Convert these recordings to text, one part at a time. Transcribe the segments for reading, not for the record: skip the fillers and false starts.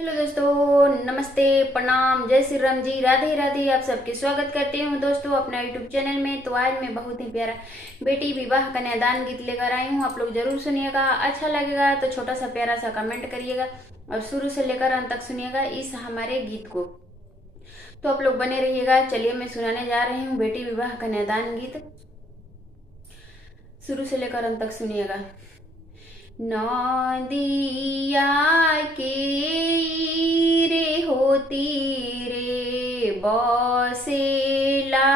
Hello दोस्तों, नमस्ते, प्रणाम, जय श्री राम जी, राधे राधे। आप सबके स्वागत करते हूँ दोस्तों अपना यूट्यूब चैनल में। तो आज मैं बहुत ही प्यारा बेटी विवाह कन्यादान गीत लेकर आई हूँ। आप लोग जरूर सुनिएगा, अच्छा लगेगा तो छोटा सा प्यारा सा कमेंट करिएगा और शुरू से लेकर अंत तक सुनिएगा इस हमारे गीत को। तो आप लोग बने रहिएगा। चलिए मैं सुनाने जा रही हूँ बेटी विवाह कन्यादान गीत, शुरू से लेकर अंत तक सुनिएगा। नदिया के रे होती रे बसेला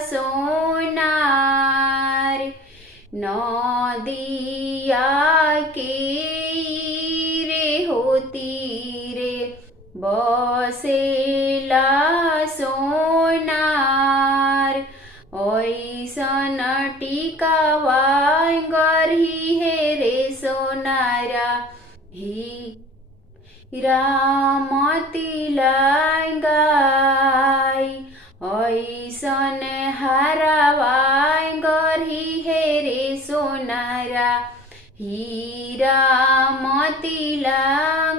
सोनार। नदिया के रे होती रे बसेला सोनार। ऐसन टिकावा गरही हे रे सोनारा ही रामती गाय। ऐसन हरावा गरही हे रे सोनारा हीरा मती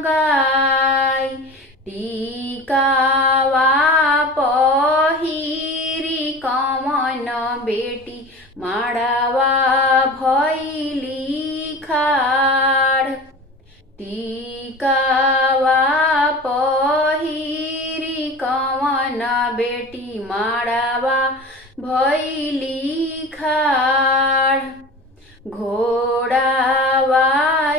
गाय। टिकावा पहिरी कमन बेटी माड़ावा भैली खाड़। टिकावा पहिरी कमन बेटी माड़ावा भैली खाड़। घोड़ावा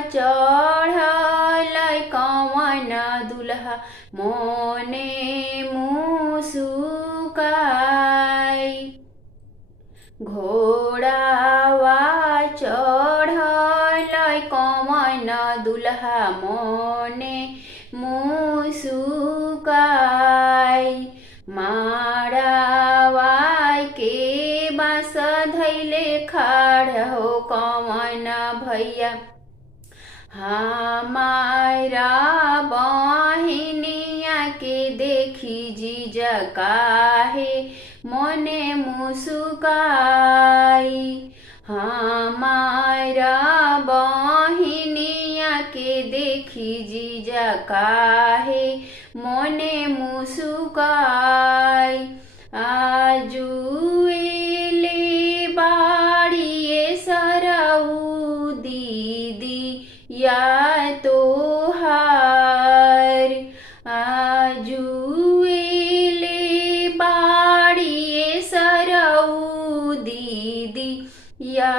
चढ़ल कमन दुल्हा मोने मुसुकाई। घोड़ावा चढ़ल कमन दुल्हा मोने मुसुकाई। माड़ावा के बाँस धैले खाड़ हो कमन भैया हमारा बहिनिया के देखी जीजा काहे मोने मुसुकाई। हमारा बहिनिया के देखी जीजा काहे मोने मुसुकाई। आजुएले बाड़िए सरऊ दीदी या तोहार। आजुएले बाड़िए सरऊ दीदी या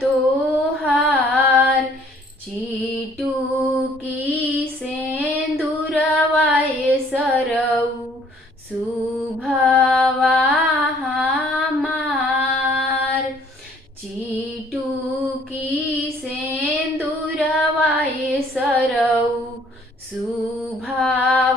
तोहार। चीटुकी सेंदुरवाए सरऊ शुभवा हमार। चीटुकी सेंदुरवाए सरऊ शुभवा